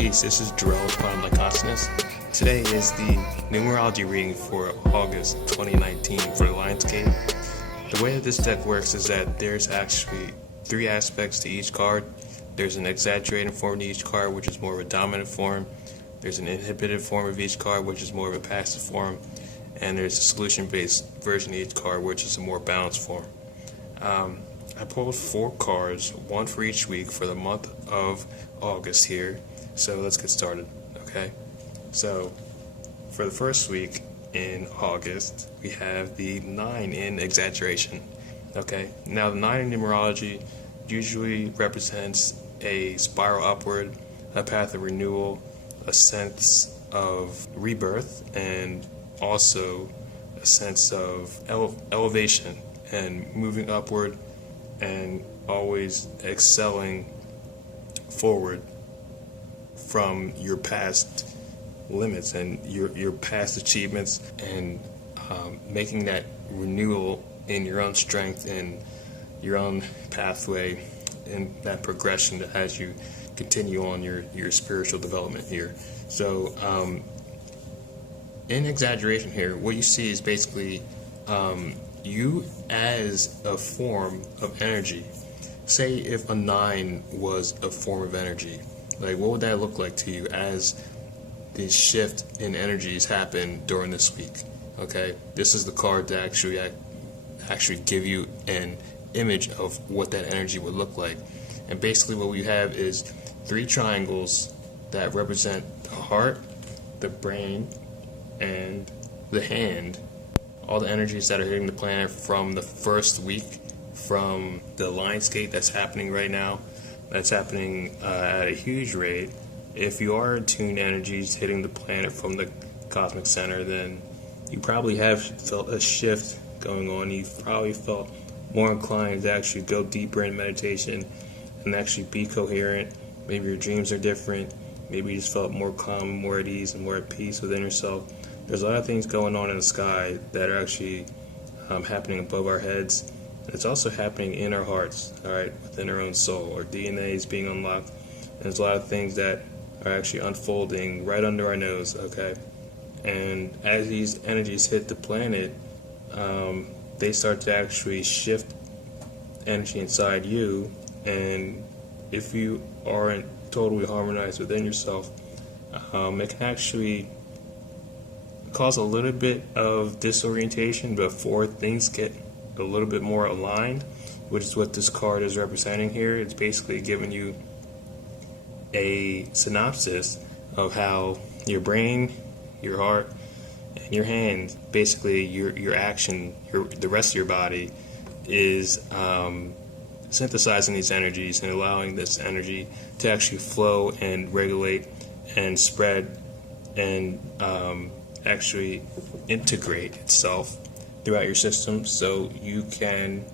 Peace, this is Jarrell with Quantum Consciousness. Today is the numerology reading for August 2019 for the Lionsgate. The way that this deck works is that there's actually three aspects to each card. There's an exaggerated form to each card, which is more of a dominant form. There's an inhibited form of each card, which is more of a passive form. And there's a solution-based version of each card, which is a more balanced form. I pulled 4 cards, one for each week for the month of August here. So let's get started, okay? So for the first week in August, we have the 9 in exaggeration, okay? Now the 9 in numerology usually represents a spiral upward, a path of renewal, a sense of rebirth, and also a sense of elevation and moving upward and always excelling forward from your past limits and your past achievements, and making that renewal in your own strength and your own pathway and that progression as you continue on your spiritual development here. So in exaggeration here, what you see is basically you as a form of energy. Say if a 9 was a form of energy, like what would that look like to you as the shift in energies happen during this week? Okay, this is the card to actually give you an image of what that energy would look like. And basically what we have is 3 triangles that represent the heart, the brain, and the hand. All the energies that are hitting the planet from the first week, from the Lionsgate that's happening right now, that's happening at a huge rate. If you are attuned energies hitting the planet from the cosmic center, then you probably have felt a shift going on. You've probably felt more inclined to actually go deeper in meditation and actually be coherent. Maybe your dreams are different. Maybe you just felt more calm, more at ease, and more at peace within yourself. There's a lot of things going on in the sky that are actually happening above our heads. And it's also happening in our hearts, all right, within our own soul. Our DNA is being unlocked. And there's a lot of things that are actually unfolding right under our nose, okay? And as these energies hit the planet, they start to actually shift energy inside you. And if you aren't totally harmonized within yourself, it can actually cause a little bit of disorientation before things get a little bit more aligned, which is what this card is representing here. It's basically giving you a synopsis of how your brain, your heart, and your hand, basically your action, the rest of your body, is synthesizing these energies and allowing this energy to actually flow and regulate and spread and actually integrate itself throughout your system, so you can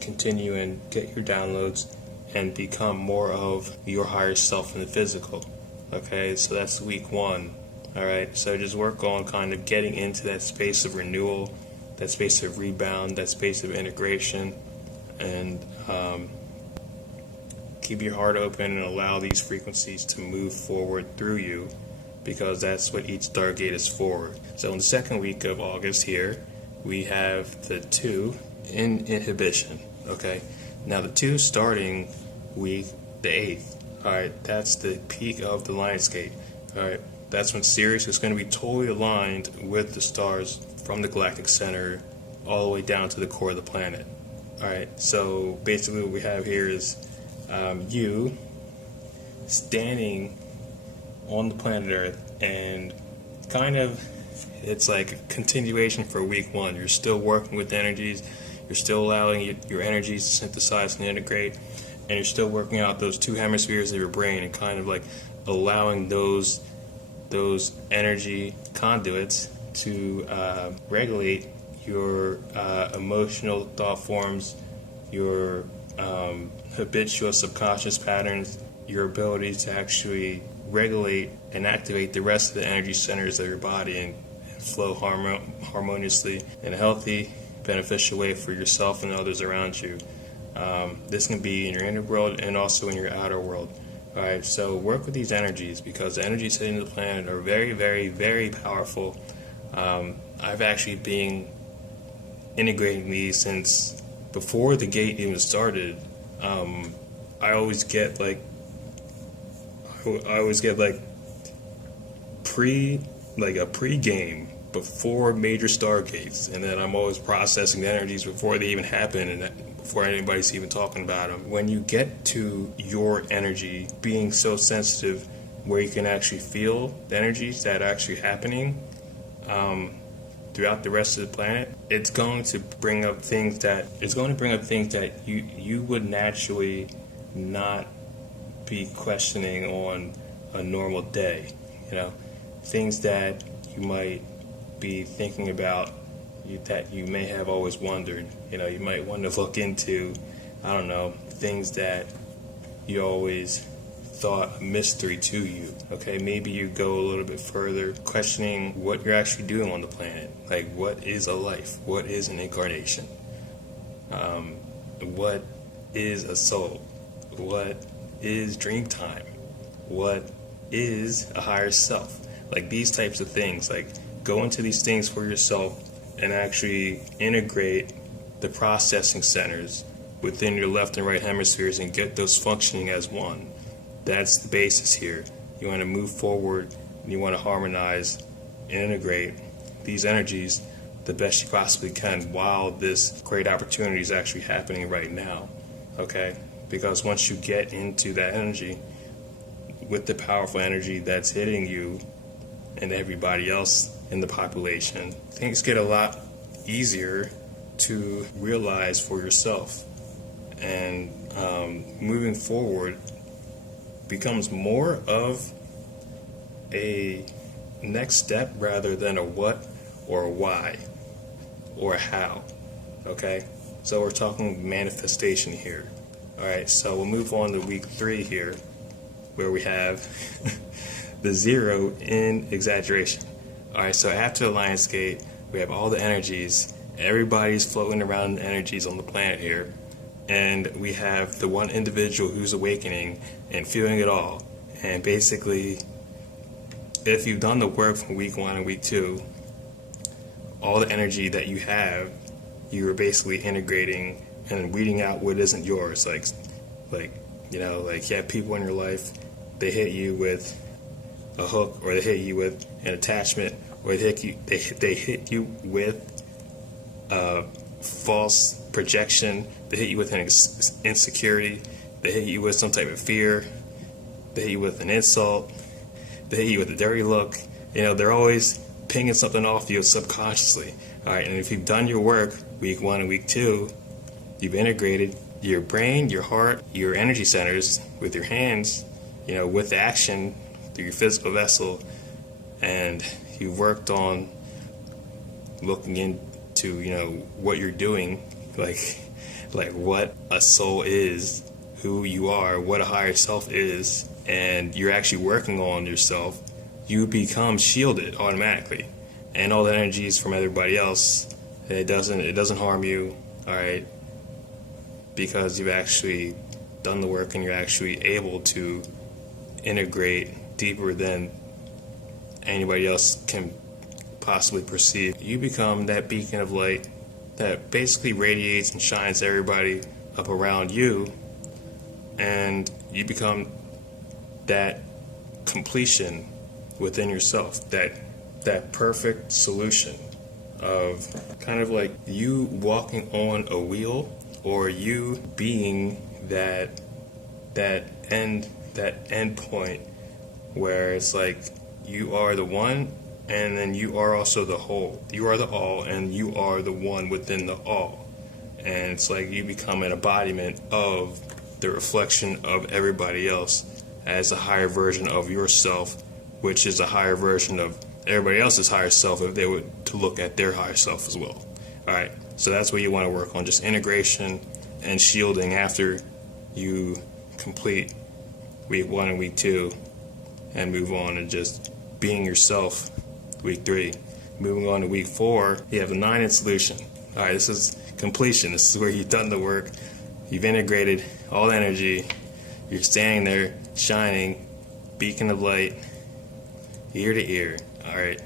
continue and get your downloads and become more of your higher self in the physical. Okay, so that's week 1. Alright, so just work on kind of getting into that space of renewal, that space of rebound, that space of integration, and keep your heart open and allow these frequencies to move forward through you, because that's what each Stargate is for. So in the second week of August here, we have the 2 in inhibition, okay? Now the 2 starting week, the 8th, alright, that's the peak of the Lionsgate, alright? That's when Sirius is going to be totally aligned with the stars from the galactic center all the way down to the core of the planet. Alright, so basically what we have here is you standing on the planet Earth, and kind of it's like a continuation for week 1. You're still working with energies, you're still allowing your energies to synthesize and integrate, and you're still working out those 2 hemispheres of your brain and kind of like allowing those energy conduits to regulate your emotional thought forms, your habitual subconscious patterns, your ability to actually regulate and activate the rest of the energy centers of your body and flow harmoniously in a healthy, beneficial way for yourself and others around you. This can be in your inner world and also in your outer world. Alright, so work with these energies because the energies hitting the planet are very, very, very powerful. I've actually been integrating these since before the gate even started. I always get like a pre-game before major stargates, and then I'm always processing the energies before they even happen and before anybody's even talking about them. When you get to your energy being so sensitive where you can actually feel the energies that are actually happening throughout the rest of the planet, it's going to bring up things that you would naturally not be questioning on a normal day. Things that you might be thinking about that you may have always wondered. You might want to look into, I don't know, things that you always thought a mystery to you. Okay, maybe you go a little bit further, questioning what you're actually doing on the planet. Like, what is a life? What is an incarnation? What is a soul? What is dream time? What is a higher self? Like, these types of things. Like, go into these things for yourself and actually integrate the processing centers within your left and right hemispheres and get those functioning as one. That's the basis here. You want to move forward and you want to harmonize and integrate these energies the best you possibly can while this great opportunity is actually happening right now. Okay? Because once you get into that energy with the powerful energy that's hitting you and everybody else in the population, things get a lot easier to realize for yourself. And moving forward becomes more of a next step rather than a what or a why or a how. Okay? So we're talking manifestation here. Alright, so we'll move on to week 3 here, where we have the 0 in exaggeration. Alright, so after the Lionsgate, we have all the energies. Everybody's floating around the energies on the planet here. And we have the one individual who's awakening and feeling it all. And basically, if you've done the work from week 1 and week 2, all the energy that you have, you're basically integrating and weeding out what isn't yours. Like you have people in your life, they hit you with a hook, or they hit you with an attachment, or they hit you with false projection, they hit you with an insecurity, they hit you with some type of fear, they hit you with an insult, they hit you with a dirty look. They're always pinging something off you subconsciously. Alright, and if you've done your work, week 1 and week 2, you've integrated your brain, your heart, your energy centers with your hands, with action through your physical vessel, and you've worked on looking into, what you're doing, like what a soul is, who you are, what a higher self is, and you're actually working on yourself, you become shielded automatically. And all the energies from everybody else, it doesn't harm you, alright? Because you've actually done the work and you're actually able to integrate deeper than anybody else can possibly perceive. You become that beacon of light that basically radiates and shines everybody up around you, and you become that completion within yourself, that perfect solution of kind of like you walking on a wheel, or you being that end point where it's like you are the one, and then you are also the whole. You are the all, and you are the one within the all. And it's like you become an embodiment of the reflection of everybody else as a higher version of yourself, which is a higher version of everybody else's higher self if they were to look at their higher self as well. Alright, so that's what you want to work on, just integration and shielding after you complete week 1 and week 2 and move on and just being yourself week 3. Moving on to week 4, you have the 9 in solution. Alright, this is completion. This is where you've done the work, you've integrated all the energy, You're standing there, shining, beacon of light, ear to ear. All right,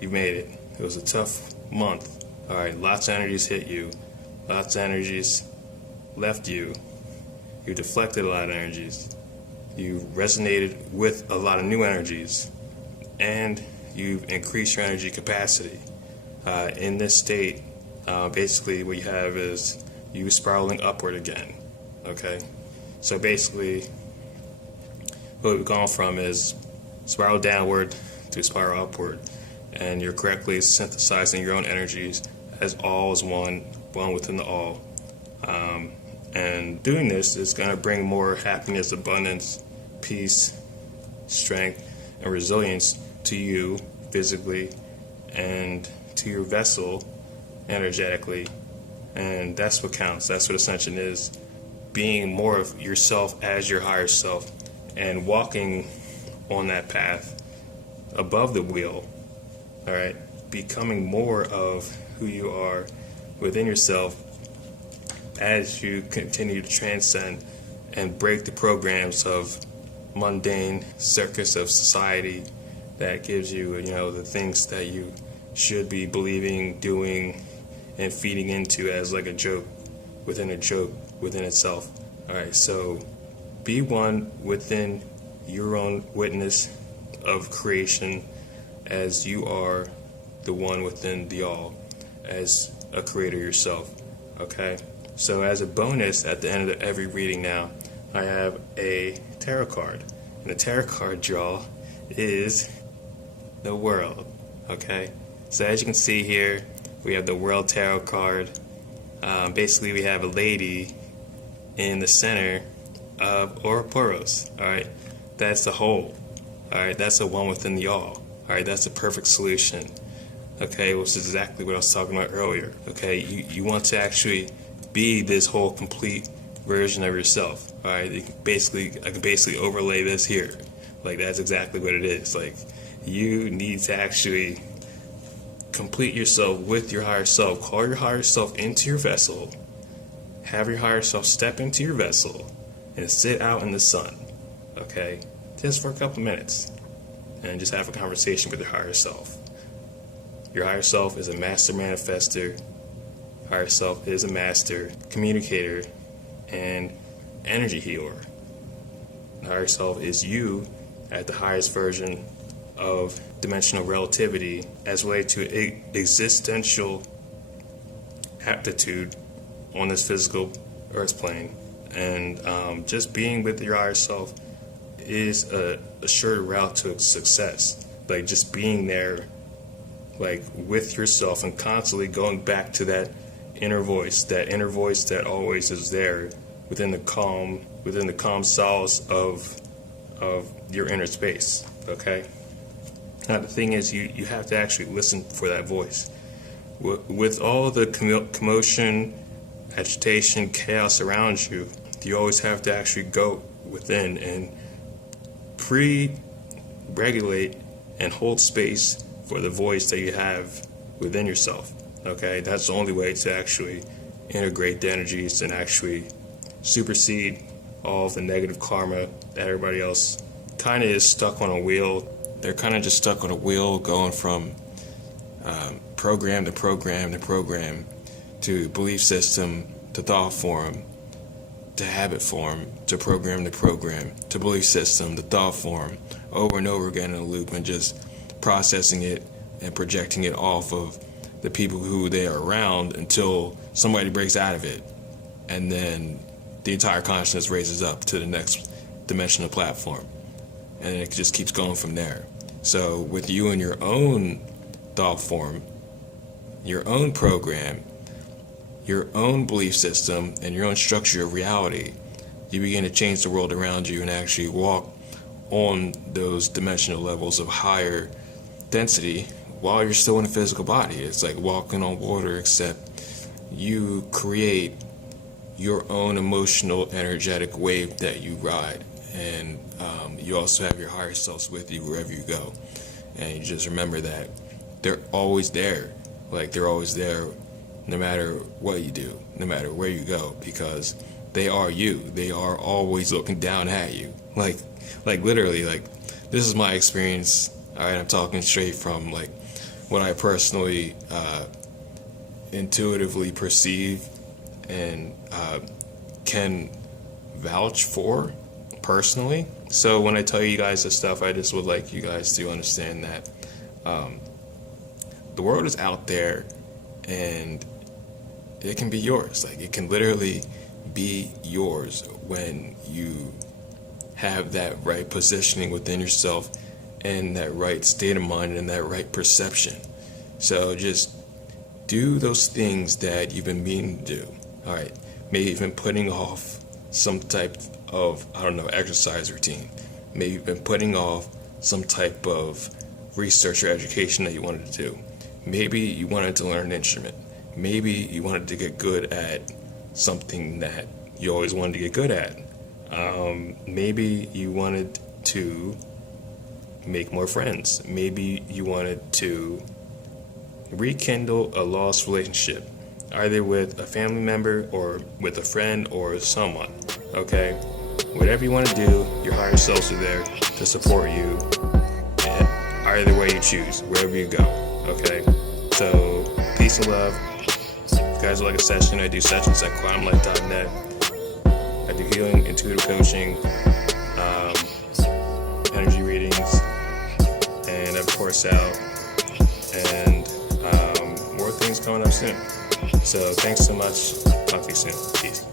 you made it. It was a tough month. All right, lots of energies hit you. Lots of energies left you. You deflected a lot of energies. You resonated with a lot of new energies. And you've increased your energy capacity. In this state, basically what you have is you spiraling upward again. Okay? So basically, what we've gone from is spiral downward to spiral upward. And you're correctly synthesizing your own energies as all is one within the all. And doing this is going to bring more happiness, abundance, peace, strength, and resilience to you physically and to your vessel energetically. And that's what counts. That's what ascension is. Being more of yourself as your higher self and walking on that path above the wheel. All right, becoming more of who you are within yourself as you continue to transcend and break the programs of mundane circus of society that gives you, the things that you should be believing, doing, and feeding into as like a joke within itself. All right, so be one within your own witness of creation as you are the one within the all, as a creator yourself. Okay, so as a bonus at the end of every reading now, I have a tarot card, and the tarot card draw is the world. Okay, so as you can see here, we have the world tarot card. Basically, we have a lady in the center of Ouroboros. All right, that's the whole. All right, that's the one within the all. All right, that's the perfect solution. Okay, which is exactly what I was talking about earlier. Okay, you want to actually be this whole complete version of yourself. All right, I can basically overlay this here. Like, that's exactly what it is. Like, you need to actually complete yourself with your higher self. Call your higher self into your vessel. Have your higher self step into your vessel and sit out in the sun. Okay, just for a couple minutes, and just have a conversation with your higher self. Your higher self is a master manifester. Higher self is a master communicator and energy healer. The higher self is you at the highest version of dimensional relativity as related to existential aptitude on this physical earth plane. And just being with your higher self is a sure route to success. Like, just being there, like, with yourself and constantly going back to that inner voice that always is there within the calm solace of your inner space. Okay, now the thing is, you have to actually listen for that voice. With all the commotion, agitation, chaos around you, you always have to actually go within and pre-regulate and hold space for the voice that you have within yourself. Okay, that's the only way to actually integrate the energies and actually supersede all of the negative karma that everybody else kind of is stuck on a wheel. They're kind of just stuck on a wheel going from program to program to program to belief system to thought form to habit form to program to belief system to thought form, over and over again in a loop, and just processing it and projecting it off of the people who they are around until somebody breaks out of it, and then the entire consciousness raises up to the next dimensional platform, and it just keeps going from there. So with you and your own thought form, your own program, your own belief system, and your own structure of reality, you begin to change the world around you and actually walk on those dimensional levels of higher density while you're still in a physical body. It's like walking on water, except you create your own emotional, energetic wave that you ride. And you also have your higher selves with you wherever you go. And you just remember that they're always there. Like, they're always there no matter what you do, no matter where you go, because they are you. They are always looking down at you. Like literally, like, this is my experience. All right, I'm talking straight from like what I personally intuitively perceive and can vouch for personally. So when I tell you guys this stuff, I just would like you guys to understand that the world is out there and it can be yours. Like, it can literally be yours when you have that right positioning within yourself and that right state of mind and that right perception. So just do those things that you've been meaning to do. All right, maybe even putting off some type of, I don't know, exercise routine. Maybe you've been putting off some type of research or education that you wanted to do. Maybe you wanted to learn an instrument. Maybe you wanted to get good at something that you always wanted to get good at. Maybe you wanted to make more friends. Maybe you wanted to rekindle a lost relationship, either with a family member or with a friend or someone. Okay? Whatever you want to do, your higher selves are there to support you, and either way you choose, wherever you go. Okay? So, peace and love. If you guys would like a session, I do sessions at quantumlight.net. I do healing, intuitive coaching, energy readings, and of course out, and more things coming up soon. So thanks so much. Talk to you soon. Peace.